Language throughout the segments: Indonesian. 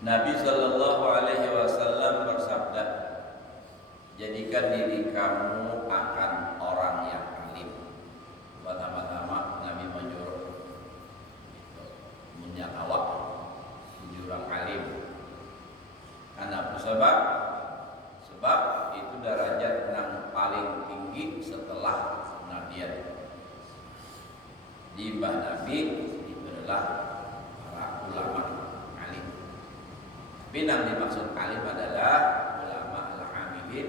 Nabi Shallallahu Alaihi Wasallam bersabda, jadikan diri kamu akan orang yang alim. Pertama-tama Nabi menyuruh munyak awak jurang alim. Karena sebab itu derajat yang paling tinggi setelah kenabian. Di mbah Nabi itu adalah para ulama alim. Tapi yang dimaksud alim adalah ulama al-amilin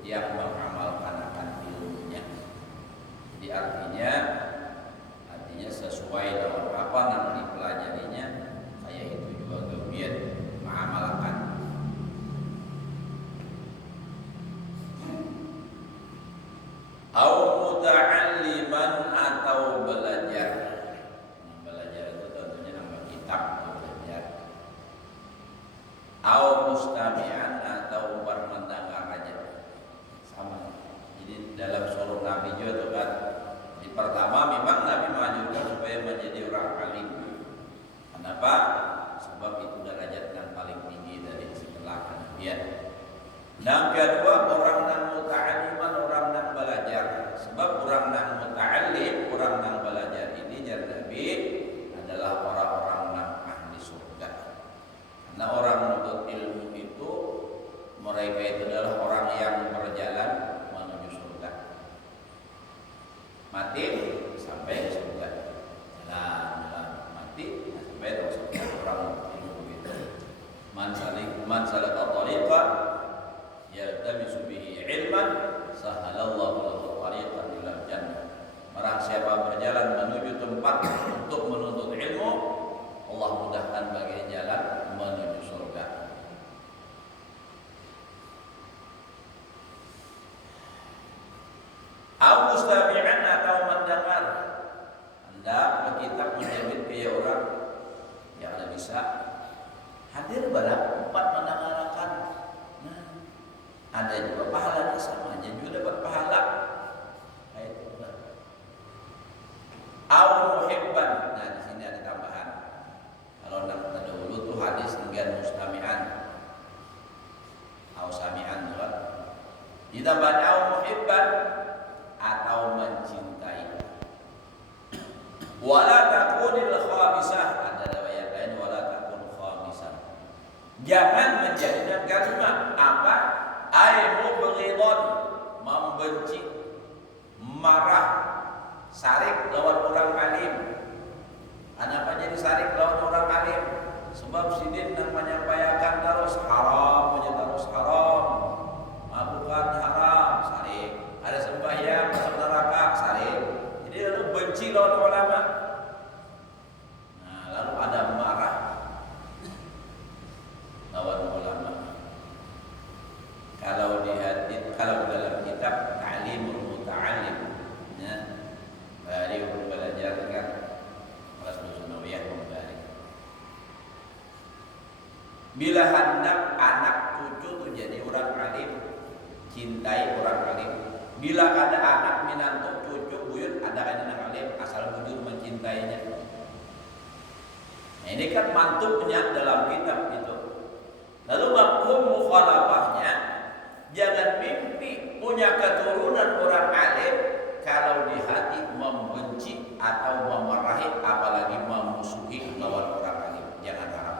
yang mengamalkan akan ilmunya. Jadi artinya sesuai dengan apa yang dipelajarinya, saya itu juga gemir mengamalkan. Au muta'alliman atau belajar. Belajar itu tentunya nambah kitab atau belajar. Au mustami'an atau mendengar aja. Sama. Jadi dalam suruh Nabi juga itu kan, di pertama memang Nabi menganjurkan supaya menjadi orang alim. Kenapa? Sebab itu derajat yang paling tinggi dari setelah kenabian. Yang kedua, orang yang muta'alliman, orang yang belajar. Sebab orang yang muta'allim, orang yang belajar ini jadi Nabi adalah orang-orang yang ahli surga. Karena orang menuntut ilmu itu, mereka itu adalah orang yang berjalan menuju surga. Mati sampai ke surga. Jalan mati sampai ke surga. Orang ilmu begitu. Man salaka tariqan yaltamisu bihi ilman sahalallahu lahu tariqan ilal jannah. Barang siapa berjalan menuju tempat untuk menuntut ilmu, Allah mudahkan bagi jalan menuju surga. Au mustami'an atau mendengar. Anda berkitab menjamin ke orang yang ada bisa hadir pada tempat mendengarkan. Nah, ada juga pahalanya sama aja juga dapat pahala. Au muhibban. Nah, di sini ada tambahan. Kalau nak terdahulu tuh hadis enggan mustami'an. Au sami'an kan. Ditambah au muhibban atau mencintai. Wala takunil khamisah, ada riwayat lain wala takun khamisah. Jangan menjadikan kalimat apa? Ai mubghidon, membenci, marah, sarik lawan orang alim. Kenapa jadi sarik lawan orang alim? Sebab sidin yang menyampaikan terus haram, terus haram. Mabukan haram, sarik. Ada sembahyang masuk neraka, sarik. Jadi lalu benci lawan ulama. Nah, lalu ada marah lawan ulama. Kalau di dalam kitab Ta'limul Muta'allim, ya, bari belajar kan kelas Sunawiyah membari. Bila hendak anak cucu tuh jadi orang alim, cintai orang alim. Bila ada anak minantu cucu buyut ada anak alim, asal bujur mencintainya. Nah, ini kan mantuknya dalam kitab itu. Lalu mafhum mukhalafahnya, jangan mimpi punya keturunan orang alim kalau di hati membenci atau memarahi apalagi memusuhi lawan orang alim. Jangan harap.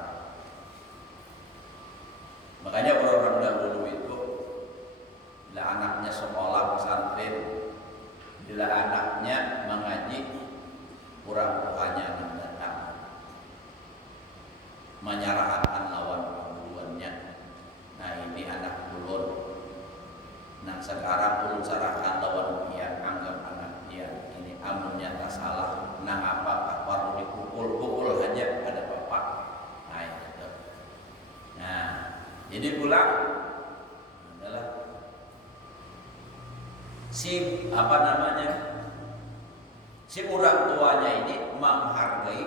Makanya orang dahulu itu bila anaknya sekolah pesantren, bila anaknya Jadi pulang adalah si si orang tuanya ini menghargai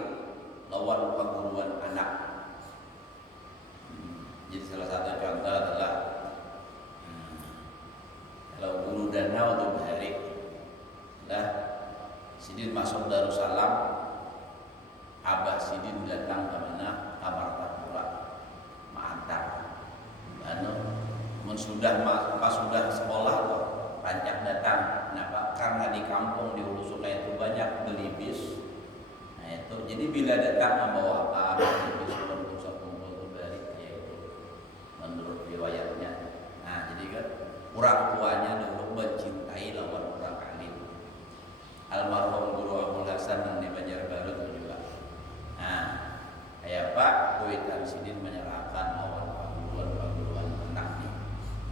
lawan perguruan anak. Jadi salah satu contoh adalah kalau guru Dana untuk Bahari, Sidin masuk Darussalam, Abah Sidin datang ke mana? Martapura, Ma'antar. Pas sudah sekolah tuh, rancak datang. Kenapa? Karena di kampung di Hulu Sungai itu banyak belibis. Nah itu, jadi bila datang membawa apa? Belibis berusaha kumpul kembali, yaitu menurut riwayatnya. Nah jadi kan orang tuanya dulu mencintai lawan orang alim. Almarhum Guru Abdul Hasan yang di Banjarbaru itu juga. Nah, kayak Pak Kuitan Sidin menyerahkan lawan pangguruan anak nih.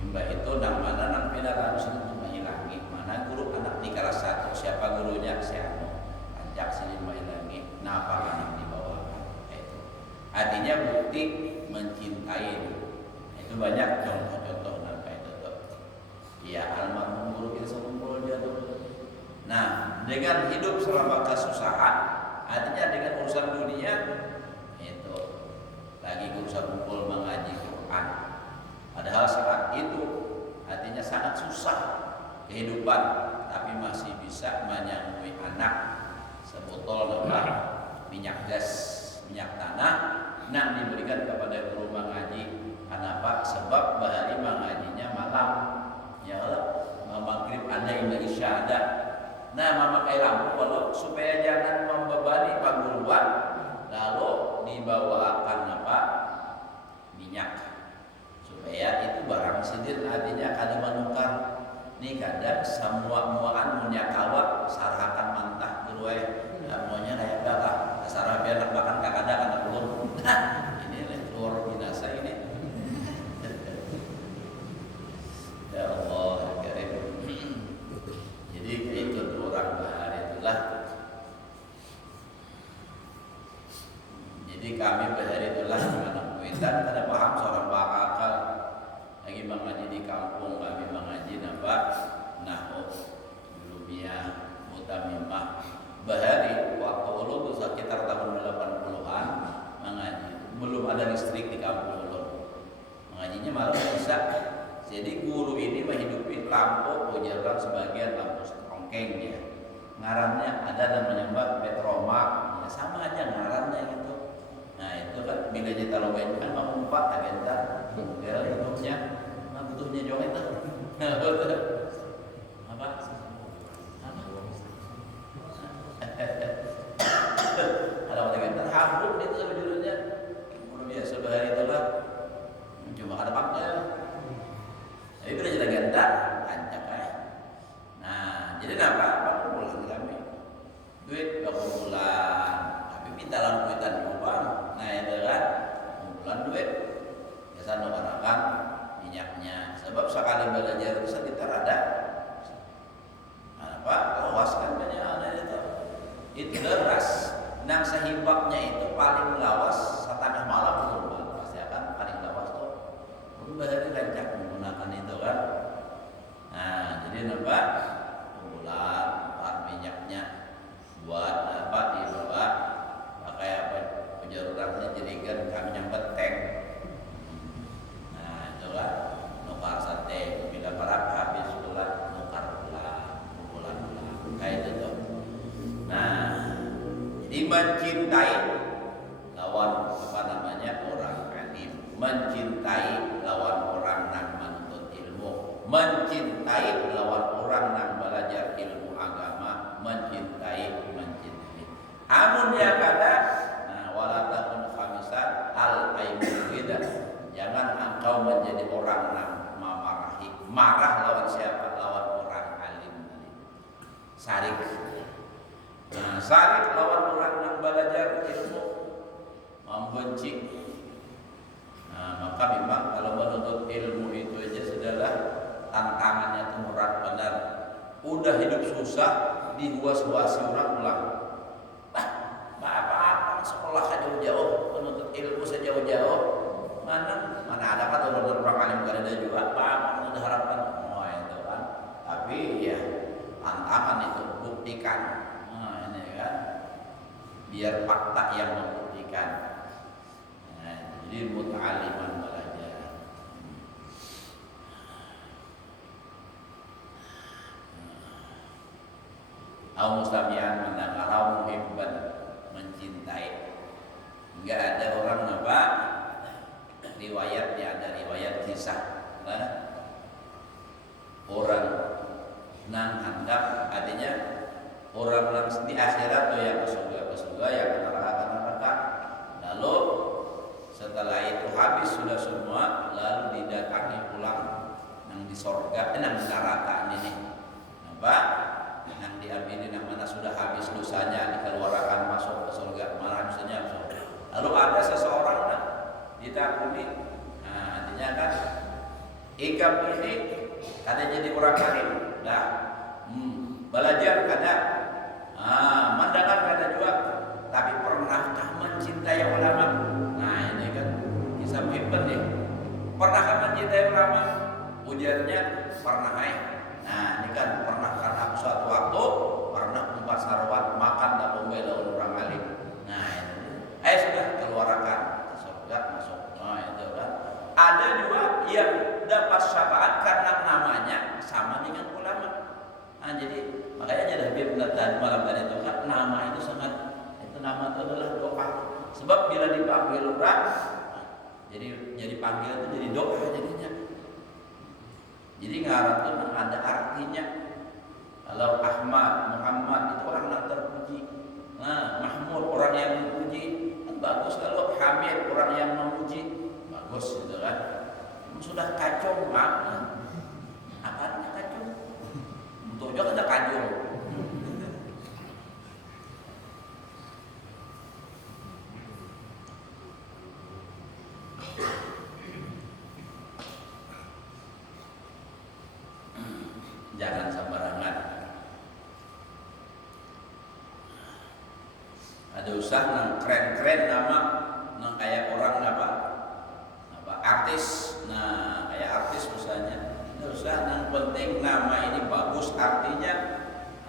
Mbak itu nang mana nang pindah harus menghilangi mana guru anak di kelas 1 siapa gurunya siapa ajak Sidin menghilangi. Nah apa anak dibawakan itu. Artinya bukti mencintai. Itu banyak contoh-contoh nang kayak itu. Ya almarhum guru kita sekumpul dia tuh. Nah, dengan hidup selama kesusahan, artinya dengan urusan dunia itu lagi urusan kumpul mengaji Quran. Padahal saat itu artinya sangat susah kehidupan, tapi masih bisa menyambui anak sebotol minyak gas, minyak tanah, yang diberikan kepada guru mengaji. Kenapa? Sebab bahari mengajinya malam, ya Allah, maghrib ada Indonesia ada. Nah, memakai lampu kalau supaya jangan membebani paguluan, lalu dibawakan minyak supaya itu barang sidin artinya kada menukar. Nih kadang semua muaan minyak kawat sarahakan mantah keruai, maunya kayak apa? Sarah biar nak makan kakada kana belum. Nah, ini luar binasa ini. Ya Allah, karim. Jadi itu orang bahar itulah. Jadi kami bahar itulah anak Kuitan kada paham seorang bakal lagi mengaji di kampung kami mengaji nahu Lumia Mutamimah bahari waktu ulun itu sekitar tahun 80-an mengaji. Belum ada listrik di kampung ulun. Mengajinya malam bisa. Jadi guru ini menghidupi lampu ujaran sebagian lampu strongkeng ya. Ngarannya ada namanya Mbak Petromak, ya sama aja ngarannya gitu. Nah itu kan bila kita logain kan mau 4 agenda, kira bentuknya, nah butuhnya jauh itu. Apa? Ada agenda habuk itu judulnya. Luar biasa bahari itulah. Cuma ada pakai. Jadi bila jadi agenda, rancak aja. Nah, jadi apa? Bulan kami duit bulan, tapi minta lampuitan uang. Nah itu kan bulan duit biasa nukarakan minyaknya. Sebab sekali belajar itu sekitar ada apa? Lawas kan banyak ada itu deras. Nang sehibaknya itu paling lawas setengah malam belum pasti akan paling lawas tuh. Bahari rancak menggunakan itu kan. Nah jadi nampak bulan minyaknya buat apa dibawa pakai apa penjarurangnya jadikan kami yang betek. Nah itu kan nukar sate bila para habis bulan nukar bulan kayak itu tuh. Nah jadi mencintai lawan apa namanya orang alim, mencintai lawan orang yang menuntut ilmu, mencintai lawan orang yang belajar ilmu agama, mencintai. Amun ya kada, nah wala takun khamisan al aimudah. Jangan engkau menjadi orang yang marah lawan siapa? Lawan orang alim. Sarik. Nah, sarik lawan orang yang belajar ilmu, membenci. Nah, maka memang kalau menuntut ilmu itu aja sudahlah tantangannya itu berat benar. Udah hidup susah, dihuas-huasi orang pulang. Apa-apa sekolah jauh-jauh, menuntut ilmu sejauh-jauh. Mana ada kata orang membuktikan. Nah, ini kan biar fakta yang membuktikan. Nah, jadi muta'aliman belajar. Au mustami'an mendengar, au muhibban mencintai. Enggak ada orang apa riwayatnya, ada riwayat kisah orang nang hendak, artinya orang nang di akhirat tuh yang ke surga, yang ke neraka. Lalu setelah itu habis sudah semua, lalu didatangi pulang nang di surga, nang di neraka ini apa? Nang diambil nang mana sudah habis dosanya, dikeluarkan masuk ke surga, mana misalnya surga. Lalu ada seseorang nang ditakuni, nah artinya kan ikam ini katanya jadi orang alim, dah belajar kada, mandangan kada juga, tapi pernahkah mencintai ulama? Nah ini kan kisah muhibban nih. Pernahkah mencintai ulama? Ujarnya pernah. Nah ini kan pernah, karena suatu waktu pernah empat sarwat makan dan membela orang alim. Nah ini, sudah keluarkan surga masuk. Nah itu kan. Ada juga yang dapat syafaat karena namanya sama dengan ulama. Nah, jadi makanya jadi Habib tadi malam tadi itu kan nama itu sangat, itu nama itu adalah doa. Sebab bila dipanggil orang, jadi panggil itu jadi doa jadinya. Jadi ngaran itu ada artinya. Kalau Ahmad, Muhammad itu orang yang terpuji. Nah, Mahmud orang yang dipuji, kan bagus. Kalau Hamid orang yang memuji, bagus gitu kan. Sudah kacau banget. Apanya kacau? Untuk juga kita kacau. Jangan sembarangan. Ada usah nang keren-keren nama, nang kayak orang apa artis. Nah kayak artis misalnya, tidak usah, yang penting nama ini bagus artinya.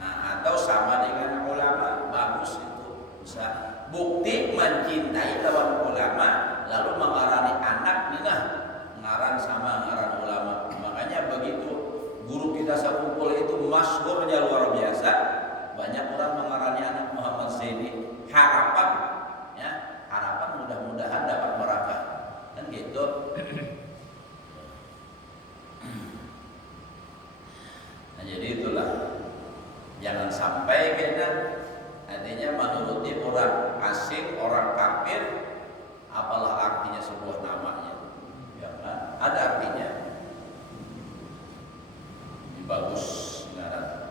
Nah, atau sama dengan ulama, bagus itu bisa. Bukti mencintai lawan ulama, lalu mengarani anak nih, nah ngaran sama ngaran ulama. Makanya begitu guru kita sekumpul itu masyhurnya luar biasa, banyak orang mengarani anak Muhammad Zaini. Harapan ya, harapan mudah-mudahan dapat neraka kan gitu. Nah jadi itulah, jangan sampai kita artinya menuruti orang asing, orang kafir, apalah artinya sebuah namanya, ya kan? Ada artinya, ini bagus ngaran.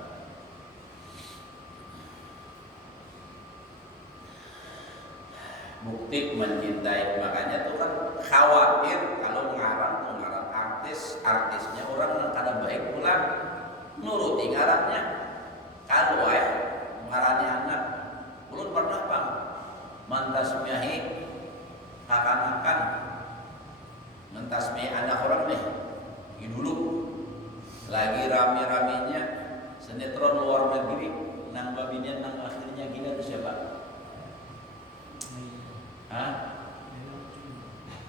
Bukti mencintai, makanya tuh kan khawatir kalau ngaran artisnya orang yang kada baik pulang nuruti ngarannya. Kalau ngarannya anak ulun pernah bang mentasmiahi akan mentasmiahi anak orang nih. Ini dulu lagi rame-ramenya sinetron luar negeri, nang babinian nang akhirnya gila itu siapa?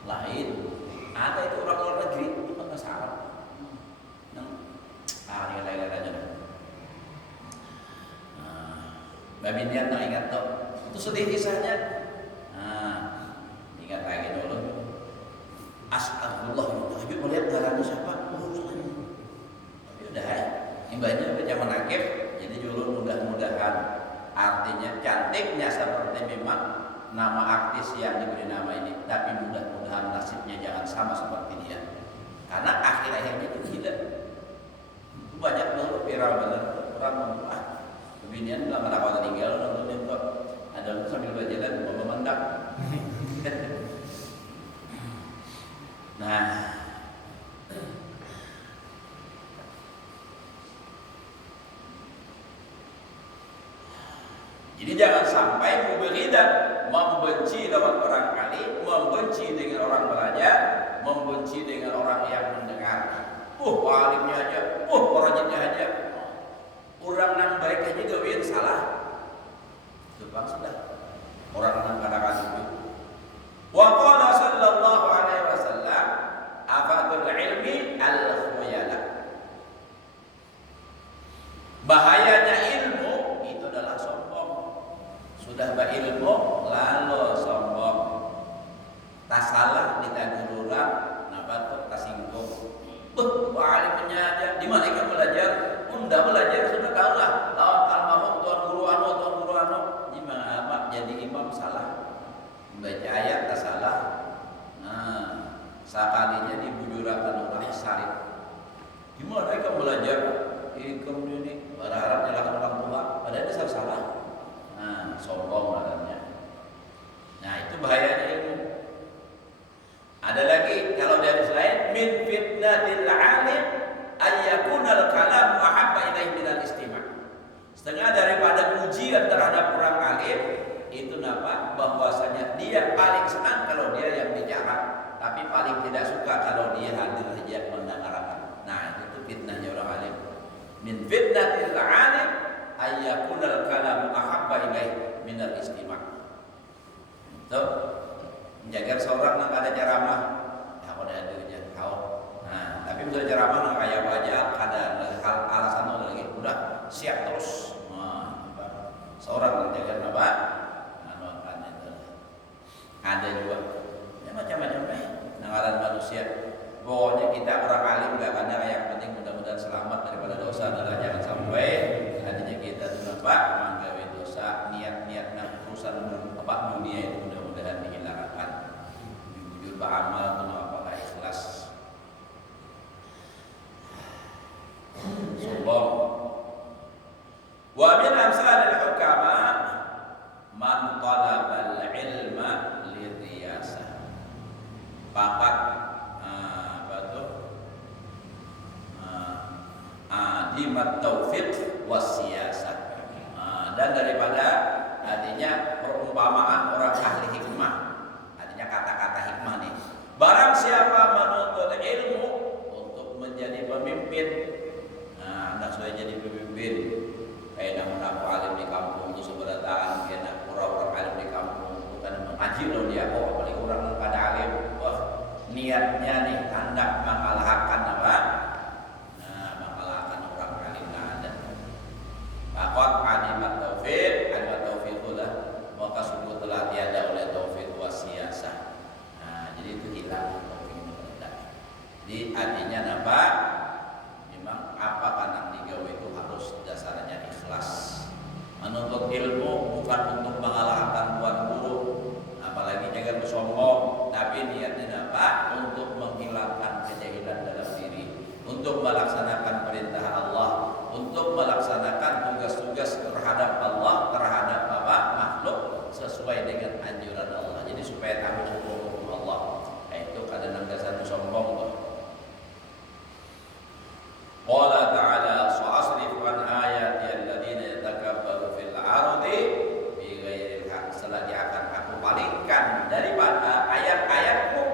Lain. Ada itu orang luar negeri itu kan masalah. Ini lain aja dah. Babinian tak ingat tuh. Itu sedih kisahnya. Ingat lagi dulu. Astagfirullah. Habib melihat ngarannya siapa? Tapi udah imbahnya baca menakib. Jadi dulu mudah-mudahan artinya cantiknya seperti memang nama artis yang diberi nama ini, tapi mudah-mudahan nasibnya jangan sama seperti dia, karena akhir-akhirnya itu gila. Banyak banget viral bener, orang membuat kebinian dalam apa tinggal nonton itu ada sambil berjalan memandang. Nah, jadi jangan sampai membenci lawan orang alim, membenci dengan orang belajar, membenci dengan orang yang mendengar. Alimnya aja, orangnya aja. Orang yang baik aja gawin Itu Pak sudah orang anak-anak itu. Wa qala sallallahu alaihi wasallam afatul ilmi al-khuyala. Bahayanya ilmu itu adalah sombong. Sudah berilmu lalu sombong. Tak salah ditagururan, napa tuh tasinggung. Alimnya aja. Di mana kita belajar? Unda belajar sudah tahu lah. Lawan almarhum tuan guru anu. Gimana apa? Jadi imam salah. Membaca ayat tak salah. Nah, sekali jadi bujurakan orang syarif. Gimana kita belajar? Kemudian ini berharap nyalakan orang tua, padahal dia salah. Nah, sombong adanya. Nah, itu bahayanya ilmu. Ada lagi kalau dari selain min fitnatil alim ayyakunal kalam ahabba ilaihi minal istima'. Setengah daripada ujian terhadap orang alim itu napa? Bahwasanya dia paling senang kalau dia yang bicara, tapi paling tidak suka kalau dia hadir saja mendengarkan. Nah, itu fitnahnya orang alim. Min fitnatil alim ayyakunal kalam ahabba ilaihi minal istima'. Itu menjaga seorang yang ada ceramah, ya pada adanya kau. Nah, tapi bisa ceramah nggak kayak aja, ada alasan lagi, udah siap terus. Nah, seorang menjaga apa? Anukan itu. Ada juga, ya macam-macam nangaran manusia. Pokoknya kita orang alim gak ada yang penting mudah-mudahan selamat daripada dosa, dan jangan sampai adanya kita tuh apa menggawe dosa, niat-niat urusan apa dunia itu mudah-mudahan dihilangkan. Jujur beramal penuh apakah ikhlas. Sombong. Wa min amsalil hukama man talabal ilma liriyasah. Papat dimat taufiq wasiyasah. Dan daripada artinya perumpamaan orang ahli hikmah, artinya kata-kata hikmah nih. Barang siapa menuntut ilmu untuk menjadi pemimpin, nah anda sudah jadi pemimpin. Kayak namun aku alim di kampung itu seberataan, kayak orang alim di kampung bukan mengaji loh dia, apalagi orang pada alim. Wah, niatnya nih hendak mengalahkan apa? Fakot alimat taufiqullah, maka sungguh telah tiada oleh taufiq wasiyasah. Nah, jadi itu hilang taufik itu tidak. Jadi artinya apa? Memang apa karena digawe itu harus dasarnya ikhlas. Menuntut ilmu bukan untuk mengalahkan tuan guru, apalagi jangan sombong, tapi niatnya apa? Untuk menghilangkan kejahilan dalam diri, untuk melaksanakan perintah Allah, untuk melaksanakan tugas-tugas terhadap Allah, terhadap apa makhluk sesuai dengan anjuran Allah. Jadi supaya tahu hukum Allah. Itu kadang dasar sombong tuh. Qala ta'ala sa'asrif an ayati alladziina yatakabbaru fil ardi bighairil haqq. Selagi akan aku palingkan daripada ayat-ayatku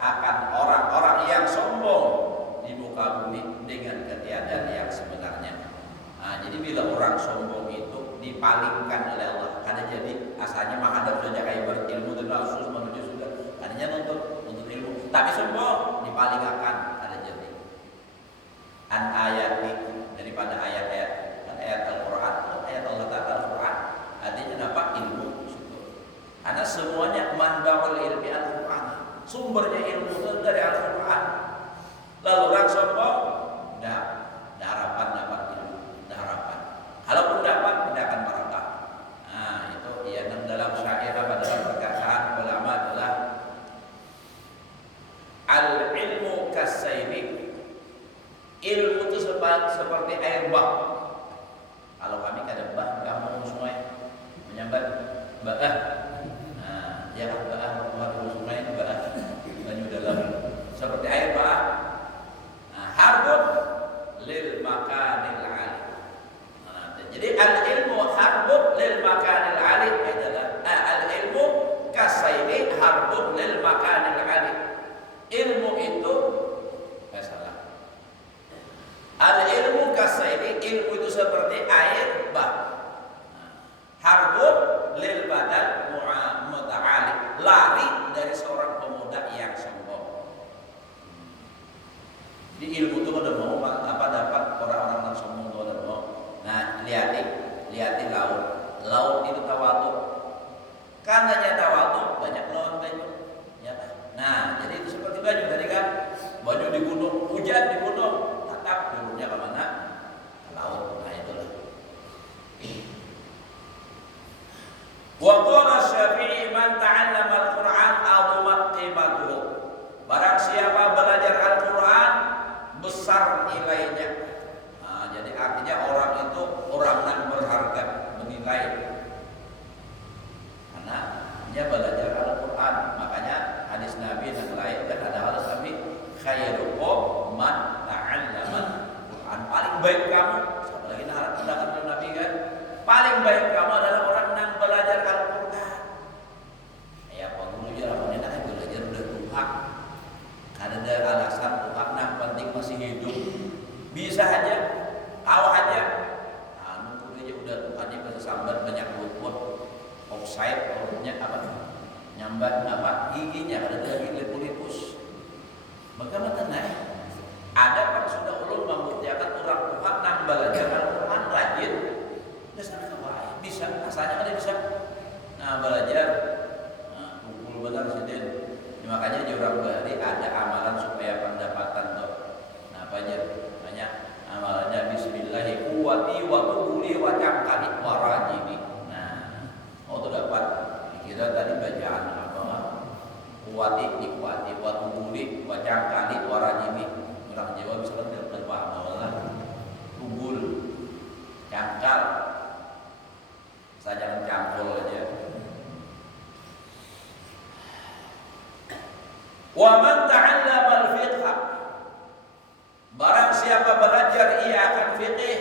akan orang-orang yang sombong di muka bumi dengan ketiadaan yang sebenarnya. Nah, jadi bila orang sombong itu dipalingkan oleh Allah, karena jadi asalnya menghadap saja kayak berilmu dan khusus menuju surga, adanya untuk ilmu, tapi sombong dipalingkan, ada jadi an ayat daripada ayat-ayat Al-Quran, ayat Allah Taala Al-Quran, artinya apa? Ilmu. Karena semuanya manbaul ilmi Al-Quran, sumbernya ilmu itu dari Al-Quran. Lalu orang sombong, dah harapan dapat ilmu, dah harapan. Kalaupun dapat, tidak akan barokah. Nah, itu yang dalam syair pada perkataan ulama adalah al-ilmu kasayri. Ilmu itu seperti air bah. Kalau kami kada bah, kamu sungai menyambat bah. Nah, ya bah, sungai itu bah. Banyu dalam seperti air bah. Harbun lil makanil alim. Jadi al-ilmu harbun lil makanil alim adalah al-ilmu kasayri harbun lil makanil alim. Ilmu itu salah. Al-ilmu kasayri, ilmu itu seperti air bah. Harbun Di ilmu itu ada mau apa dapat orang-orang yang sombong itu ada mau. Nah, lihat laut. Laut itu tawadu. Karenanya tawadu banyak lawan baju. Ya kan? Nah, jadi itu seperti baju tadi kan. Baju di gunung, hujan di gunung, tetap turunnya ke mana? Ke laut. Nah, itulah. Wa qala Syafi'i man ta'allama al-Qur'an 'azumat qimatuhu. Barang siapa belajar Al-Qur'an besar nilainya. Nah, jadi artinya orang itu orang yang berharga, menilai. Karena dia belajar Al-Qur'an. Makanya hadis Nabi yang lain dan ada hadis Nabi khairukum man ta'allama Al-Qur'an. Paling baik kamu, siapa lagi harap pendapat Nabi kan? Paling baik kamu adalah orang yang belajar Al-Qur'an. Ya, pengguru jalan enak belajar udah Tuhan. Karena ada alasan Tuhan yang penting masih hidup. Bisa aja, awal aja. Nah, nunggu aja udah Tuhannya bisa sambat banyak luput, offside, orangnya apa? Nyambat apa? Giginya ada lagi lipus. Bagaimana tenang? Ada pak sudah ulun membuktikan orang Tuhan yang belajar Al-Quran rajin. Dasarnya baik, bisa, asalnya ada bisa. Nah belajar, kumpul benar sedih. Makanya di orang Bali ada amalan supaya pendapatan tuh. Nah apa aja? Banyak amalannya Bismillahi kuwati wa kubuli wa cangkali wa rajini. Nah, mau tuh dapat. Dikira tadi bacaan apa? Kuwati dikuati wa kubuli wa cangkali wa rajini. Orang Jawa bisa dapat paham kubul, cangkal. Saya jangan campur aja. Wa man ta'allama al-fiqh. Barang siapa belajar ia akan fiqih,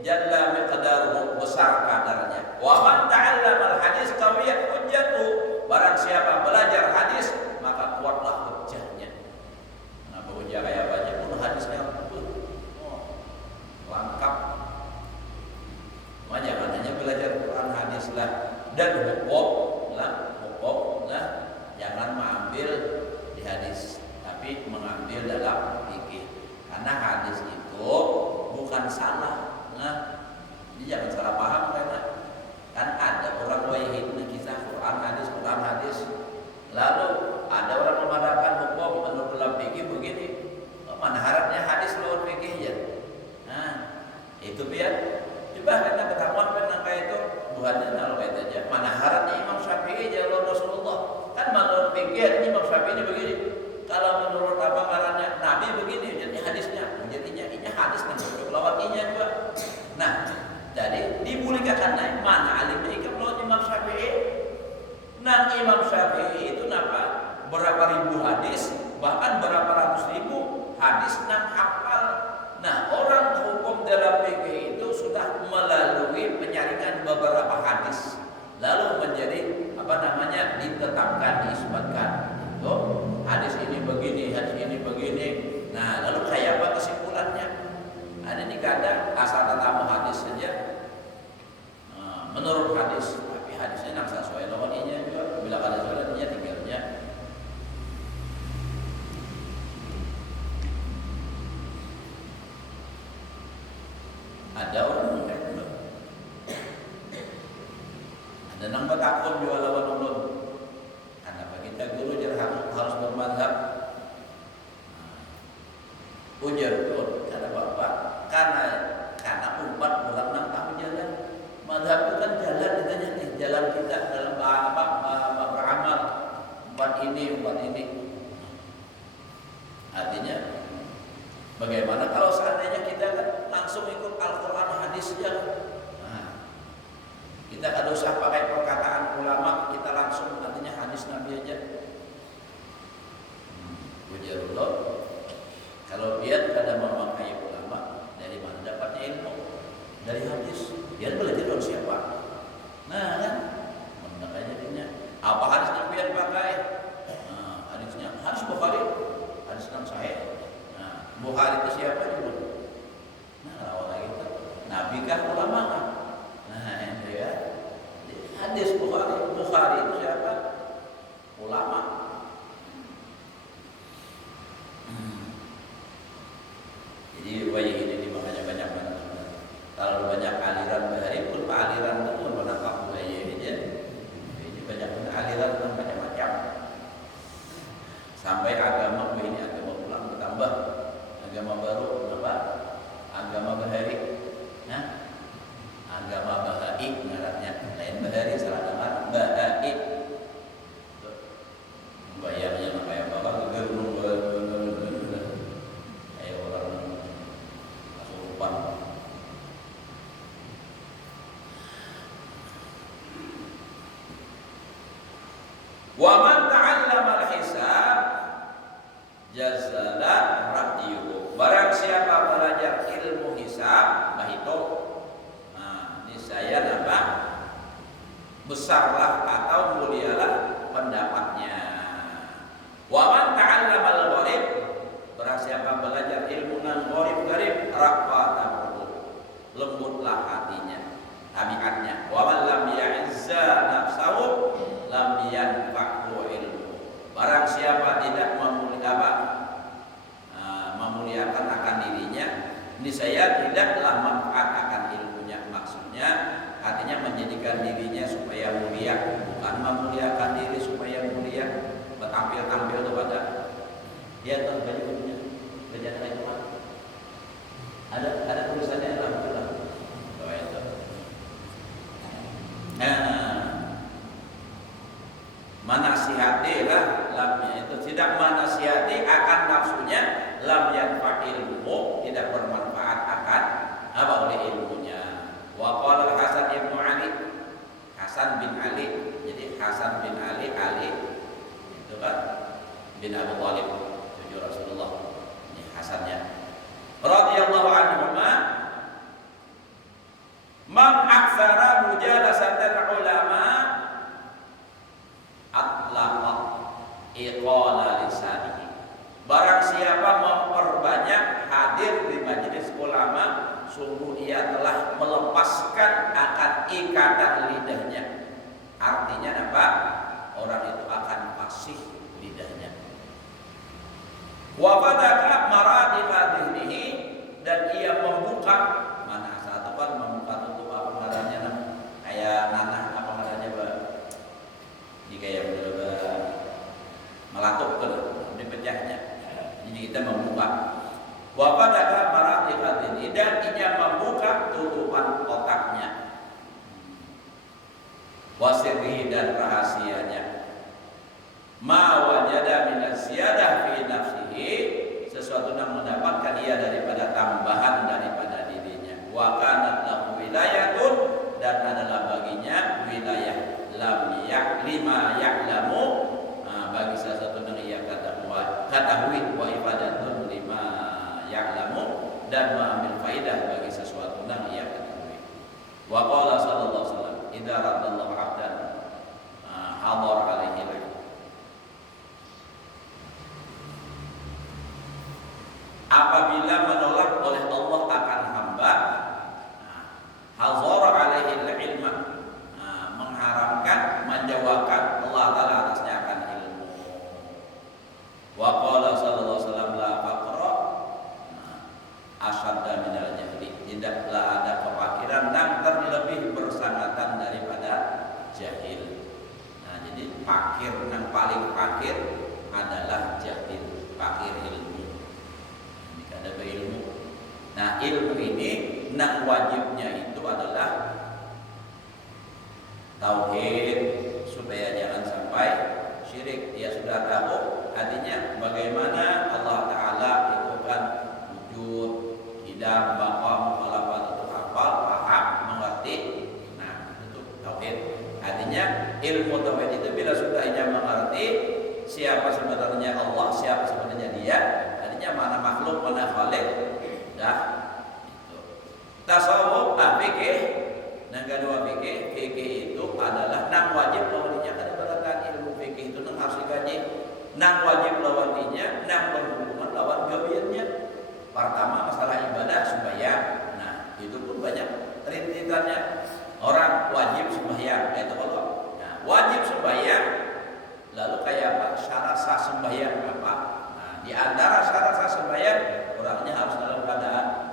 jalla miqdaruhu, besar kadarnya. Wa man ta'allama al-hadis qawiyat hujjatu. Barang siapa belajar hadis, maka kuatlah hujjahnya. Kenapa hujjah kayak apa aja pun hadisnya betul. Oh, lengkap. Cuma jangan hanya belajar Quran hadis lah dan hukum lah, jangan mengambil di hadis, tapi mengambil dalam fikih. Karena hadis itu bukan salah. Nah, jadi jangan salah paham karena kan ada orang wahid kisah Quran hadis. Lalu ada orang memadakan hukum menurut dalam fikih begini. Mana harapnya hadis lawan fikih ya? Nah, itu biar coba kita ketahuan tentang kayak itu bukannya kalau kayak aja. Mana harapnya Imam Syafi'i jalur Rasulullah kan menurut fikih Imam Syafi'i ini begini. Kalau menurut apa ngarannya Nabi begini, jadi hadisnya, jadinya ini hadis kan lawannya juga. Nah, jadi dimuliakan naik mana alimnya ikut lawan Imam Syafi'i. Nah, Imam Syafi'i itu napa? Berapa ribu hadis, bahkan berapa ratus ribu hadis yang hafal. Nah, orang hukum dalam fikih itu sudah melalui penyaringan beberapa hadis, lalu menjadi apa namanya ditetapkan, diisbatkan. Tuh, hadis ini begini, hadis ini begini. Nah, lalu kayak apa kesimpulannya? Ada di kadang asal tetamu hadis saja. Menurut hadis, tapi hadisnya nak sesuai lawannya juga. Bila ada soalnya tinggalnya. Ada orang kayak itu. Ada nambah takut jual lawan ulun. Karena bagi kita guru harus bermadhab. Ujar ulun karena bapak, karena umat orang nak tahu jalan. Madhab itu kan jalan katanya nih, jalan kita dalam beramal. Umat ini. Artinya bagaimana kalau seandainya kita langsung ikut Al-Quran hadis saja? Nah, kita tidak usah pakai perkataan ulama, kita langsung artinya hadis Nabi aja. Ujarullah, kalau dia tidak memakai ulama, dari mana dapatnya ilmu? Dari hadis. Dia belajar dari siapa? Nah kan, makanya dia apa hadis Nabi yang pakai? Nah, hadisnya hadis Bukhari, hadis Sahih. Bukhari itu siapa juga? Nah, kalau lagi itu Nabi kah ulama kah? Nah, itu ya. Hadis Bukhari itu siapa? Ulama. Buaya ini makanya banyak banget. Kalau banyak aliran bahari pun aliran itu menangkap buaya aja. Ini banyak banget aliran macam-macam. Sampai agama ini agama pulang bertambah, agama baru apa? Agama bahari. Nah, agama bahai ngarannya lain bahari salah dengar bahai. Bayarnya kayak bapak gerung kayak orang kesurupan. Wa man ta'allama al-hisab jazala ra'yuhu. Barang siapa belajar ilmu hisab, bahitung. Nah, ini saya nampak besarlah atau mulialah pendapatnya. Wa man ta'allama al-gharib, barang siapa belajar ilmu nan gharib raqatahu, lembutlah hatinya, tabiatnya. Wa man lam ya'izza nafsahu lam yanfa'hu ilmu. Barang siapa tidak memuliakan akan dirinya, niscaya tidaklah manfaat akan ilmunya. Maksudnya artinya menjadikan dirinya supaya mulia, bukan memuliakan diri supaya mulia. Tampil kepada dia tahu bajunya kerjaan itu ada tulisannya alhamdulillah bahwa itu. Manasihati lah lamnya itu tidak manasihati akan nafsunya, lam yanfa ilmu, tidak bermanfaat akan apa oleh ilmunya. Wa qala Hasan ibn Ali, Hasan bin Ali, jadi Hasan bin Ali itu kan bin Abu Thalib cucu Rasulullah, ini Hasannya radhiyallahu anhu, man aktsara mujalasatal ulama atlaqa iqala lisanihi. Barang siapa memperbanyak hadir di majelis ulama, sungguh ia telah melepaskan akan ikatan lidahnya. Artinya apa? Orang itu akan fasih lidahnya. Wa fataka maradiqa dhihnihi, dan ia membuka mana satu kan membuka tutup apa ngarannya kayak nanah apa ngarannya di kayak melatukkan dipecahnya. Ini kita membuka. Wa fataka maradiqa dhihnihi, dan ia membuka tutupan otaknya. Wasirri, dan rahasianya. Ma wajada min ziyadah fi nafsihi, sesuatu yang mendapatkan ia daripada tambahan daripada dirinya. Wa kanat lahu wilayatun, dan adalah baginya wilayah lam lima ya'lamu, bagi sesuatu yang ia ketahui, wa ibadatun lima ya'lamu, dan mengambil faidah bagi sesuatu yang ia ketahui. Wa qala sallallahu alaihi wasallam, idza radallahu 'abdan hadar alaihi al-'ilm. Apabila menolak oleh Allah akan hamba, hazar alaihi al-'ilm, mengharamkan, menjauhkan Allah Ta'ala atasnya akan ilmu. Wa qala sallallahu alaihi wasallam, la faqra asyadda minal jahli, tidaklah ada kefakiran yang terlebih bersangatan daripada jahil. Nah, jadi fakir yang paling fakir adalah jahil, fakir ilmu. Ini ada berilmu. Nah, ilmu ini yang wajibnya itu adalah tauhid, supaya jangan sampai syirik. Dia sudah tahu artinya bagaimana Allah Ta'ala itu kan wujud, tidak, baqa, mukhalafat, itu hafal, paham, mengerti. Nah, itu tauhid. Artinya ilmu tauhid itu bila sudah ia mengerti siapa sebenarnya Allah, siapa sebenarnya dia, artinya mana makhluk, mana khalik, dah itu. Tasawuf, fikih, yang kedua fikih itu adalah nang wajib lawannya. Ada beratan ilmu fikih itu nang harus dikaji. Nang wajib lawannya, nang berhubungan lawan gawiannya. Pertama masalah ibadah sembahyang. Nah, itu pun banyak rintitannya. Orang wajib sembahyang, itu kalau wajib sembahyang, lalu kayak apa? Syarat sah sembahyang apa? Nah, di antara syarat sah sembahyang, orangnya harus dalam keadaan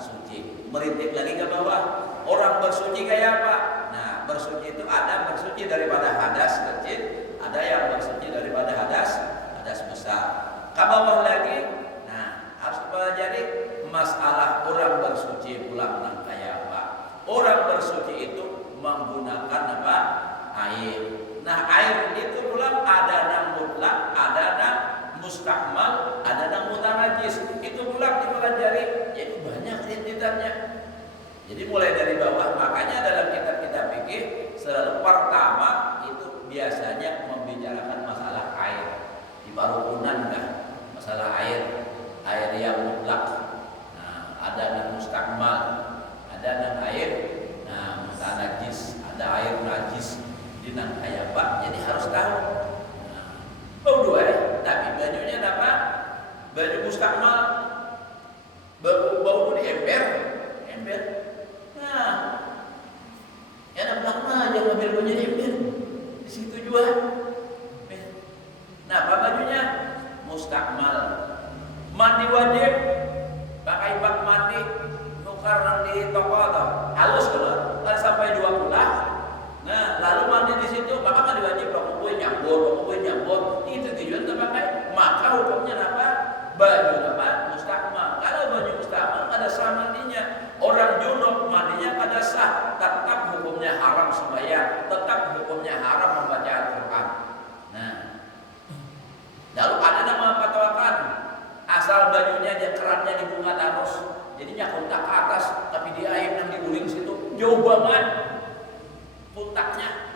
bersuci pulang nang kaya apa? Orang bersuci itu menggunakan apa? Air. Nah, air itu pulang ada nang mutlak, ada nang mustakmal, ada nang mutanajis. Itu pulang dipelajari, jadi banyak rintitannya. Jadi mulai dari bawah, makanya dalam kitab-kitab fikih selalu pertama itu biasanya membicarakan masalah air. Di parukunan enggak masalah air, air yang mutlak. Nah, ada yang mustakmal, ada yang air mutanajis, ada air najis. Jadi nang kayak apa? Jadi harus tahu. Nah, bau dua tapi bajunya apa? Baju mustakmal. Bau di ember. Nah, enak banget aja mobil punya ember. Di situ juga. Nah, apa bajunya? Mustakmal. Mandi wajib. Pakai bak mandi. Nukar di toko atau halus kalau kan sampai 2 bulan. Nah, lalu mandi di situ, maka mandi wajib. Pokoknya nyambut. Itu tujuan terpakai. Maka hukumnya apa? Baju apa? Mustakmal. Kalau baju mustakmal ada sah mandinya. Orang junub mandinya ada sah, tetap hukumnya haram sembahyang, tetap hukumnya haram membaca Al-Quran. Nah, lalu ada nama fatwakan asal bajunya dia kerannya dibuka terus, jadinya kontak ke atas, tapi dia air yang diguling situ jauh banget puntaknya.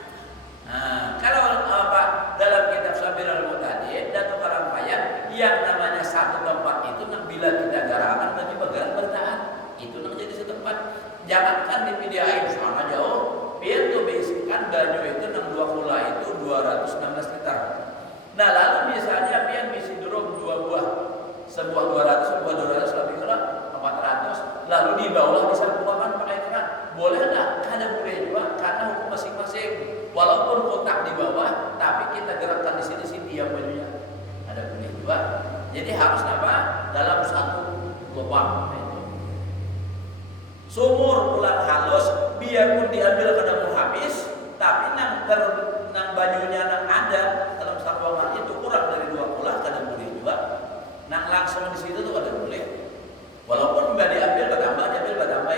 Nah, kalau apa dalam kitab Sabir al-Mutadid Datuk Karampayan yang namanya satu tempat itu bila kita garakan bagi pegangan bertahan itu namanya jadi setempat. Jangankan dipindahin sana jauh, biar tuh bisikan baju itu 62 kula itu 216 liter. Nah, lalu misalnya biar bisi drum 2 buah, sebuah 200, sebuah 200 lebih kurang 400, lalu di bawah disambungkan pakai keran. Boleh nggak? Karena boleh juga, karena hukum masing-masing. Walaupun kotak di bawah, tapi kita gerakkan di sini yang bajunya. Ada boleh juga. Jadi harus apa? Dalam satu lubang. Sumur pulang halus, biarpun diambil kada mau habis, tapi nang bajunya nang ada dalam satuan itu kurang dari 2 bulan kada boleh juga. Nang langsung di situ tuh kada boleh. Walaupun mbak diambil bertambah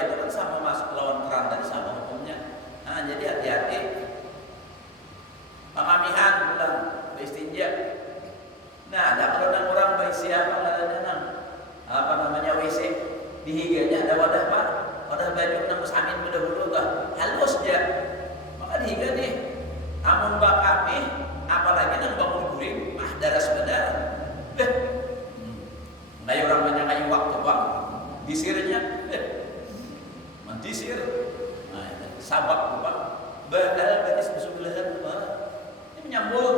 itu kan sama masuk lawan keran tadi sama hukumnya. Nah, jadi hati-hati. Pengamihan pulang beristinja. Nah, ada kalau nang orang baik siapa katanya nang apa namanya WC di higanya ada wadah pak. Wadah baju nang samin dahulu tuh halus dia. Maka di higa nih amun bak kami apalagi nang bangun guring daras benar. Kayak orang banyak kayu waktu pak disirnya mentisir sabak pak badal gadis bersebelahan ini menyambut.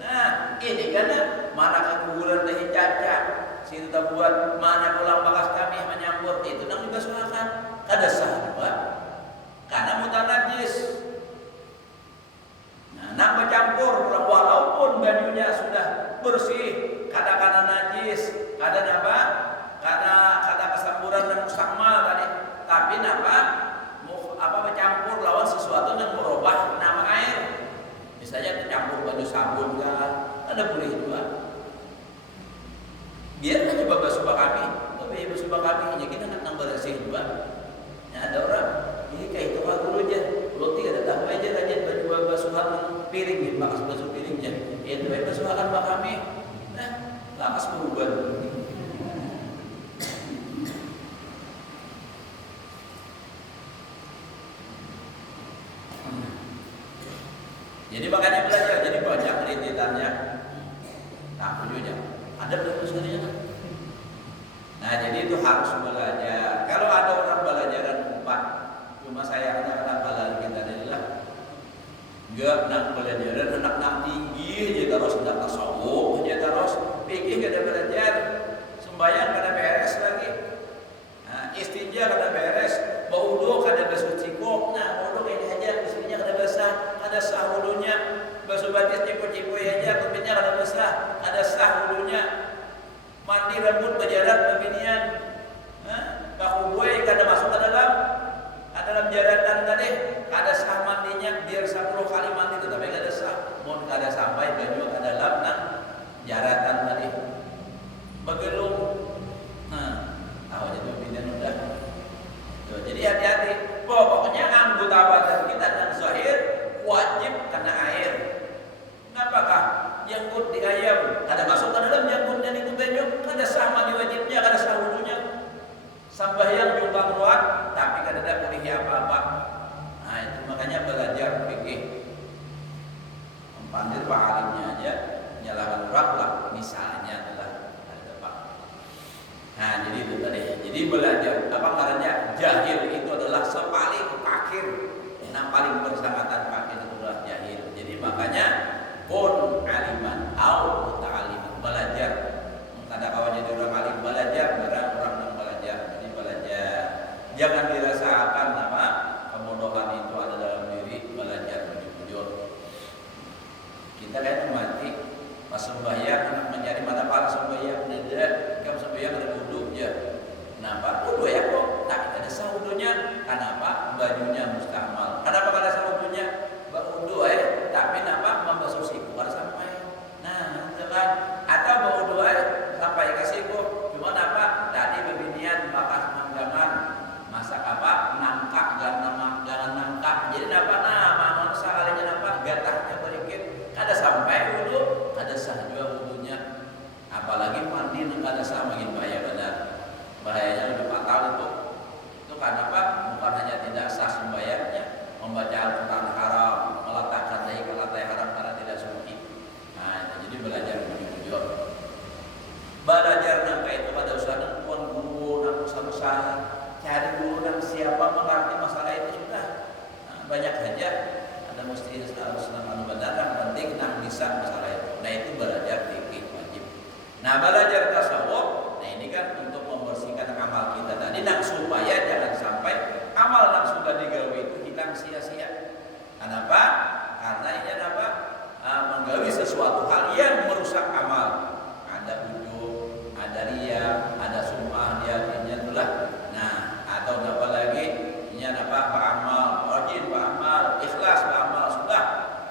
Nah, ini karena mana keguguran teh caca cinta buat mana pulang bakas kami menyambut itu nang dibasuhkan kada sah juga karena mutanajis. Nah, nang bercampur walaupun bajunya sudah bersih kadang-kadang najis kadang apa kada kesamburan dan mustakmal tadi tapi apa bercampur lawan sesuatu yang merubah nama air. Misalnya tercampur baju sabun kan, ada boleh juga. Biar aja basuh kami, tapi basuh kami ini kita nang bersih juga. Ya, ada orang ini kayak itu kan dulu aja, roti ada tahu aja rajin baju basuhan piring gitu, makas basuh piringnya. Itu basuhan kami, nah lakas berubah. Jadi makanya belajar, jadi banyak rintitannya. Nah, ujungnya ada belum sekalinya? Nah, jadi itu harus belajar. Kalau ada orang belajaran 4, cuma saya anak-anak belajar kita adalah enggak nak belajaran anak tinggi aja terus enggak tasawuf aja terus pikir kada belajar, sembahyang kada beres lagi. Nah, istinja kada beres, wudu kada bersuci kok. Nah, wudu kayak aja istrinya kada basah. Ada sah wudhunya, basuh batis cipu-cipu aja, kumitnya kada basah, ada sah wudhunya, mandi rambut berjarak beginian, bahu gue kada masuk ke dalam jaratan tadi, kada sah mandinya, biar 10 kali mandi tetapi kada sah, mohon kada sampai baju ke dalam jaratan tadi, begelung, tahu aja tuh pindah udah, Nah, jadi itu tadi. Jadi belajar apa karena jahil itu adalah sepaling fakir. Nah, paling bersangkutan fakir itu adalah jahil. Jadi makanya kun aliman au muta'aliman, belajar. Kada kawan jadi orang alim, belajar, orang yang belajar. Jadi belajar. Jangan dirasakan apa kemudahan itu ada dalam diri, belajar bujur. Kita kan mati pas sembahyang mencari mata para sembahyang tidak kamu sembahyang ada wudhu ya. Kenapa? Wudhu ya kok tak ada saudunya. Kenapa? Bajunya mustamal. Kenapa ada saudunya? Wudhu tapi kenapa membasuh siku ada sampai. Nah, itu kan atau wudhu sampai ke siku. Cuma apa? Tadi bebinian bakas manggaman masak apa? Nangka jangan nangka. Jadi apa? Nah, manusia kalinya apa? Gatahnya sedikit. Ada sampai wudhu, ada sah juga wudhunya. Apalagi mandi nggak ada sah makin bahaya benar. Bahayanya lebih fatal itu. Itu karena apa? Bukan hanya tidak sah sembahyangnya, membaca Al-Quran haram, meletakkan dahi ke lantai haram karena tidak suci. Nah, jadi belajar bujur-bujur. Belajar nangka itu pada usaha pun guru, nang usaha cari guru dan siapa mengerti masalah itu sudah. Nah, banyak saja. Ada mesti harus anu benar yang penting nang bisa masalah itu. Nah, itu belajar fikih wajib. Nah, belajar tasawuf, nah ini kan untuk membersihkan amal kita tadi, nah supaya jangan sampai amal yang sudah digawe itu hilang sia-sia. Kenapa? Karena ini apa? Menggawe sesuatu hal yang merusak amal. Ada ujub, ada riya, ada sum'ah di hatinya itulah. Nah, atau apa lagi? Ini apa? Amal, rajin, amal, ikhlas, amal sudah.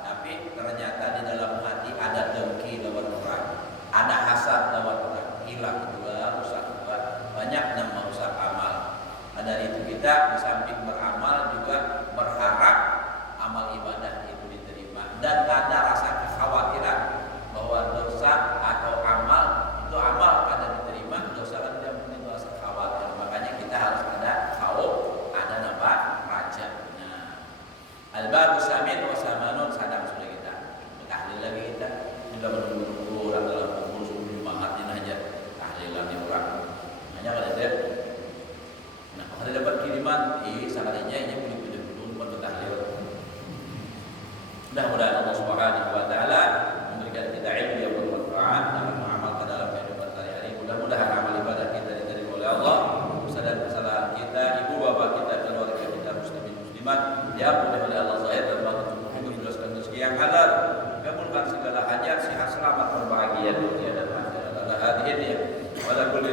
Tapi ternyata di dalam hati ada dengki lawan orang, ada hasad lawan orang, hilang juga, rusak juga, banyak yang merusak amal. Nah, dari itu kita di samping beramal juga berharap amal ibadah itu diterima dan ada rasa kekhawatiran bahwa dosa atau amal itu amal kada diterima, dosa kan tidak mungkin rasa khawatir. Makanya kita harus ada khauf, ada nama raja. Nah, al-babu samin wa samanun sadang sudah kita tahlil lagi kita sudah menunggu orang dalam kubur subuh mahatin aja tahlilan di orang hanya kalau ada. Nah, kalau dapat kiriman sekalinya ini punya dulu buat tahlil. Mudah-mudahan Allah Subhanahu wa taala memberikan kita ilmu yang bermanfaat dan mengamalkan dalam kehidupan sehari-hari. Mudah-mudahan amal ibadah kita diterima oleh Allah. Dosa dan kesalahan kita, ibu bapak kita, keluarga kita, muslimin muslimat diampuni oleh Allah Subhanahu wa taala. Menjelaskan rezeki yang halal, kabulkan segala hajat, sehat selamat berbahagia dunia dan akhirat. Ala hadirin ya, wala kulli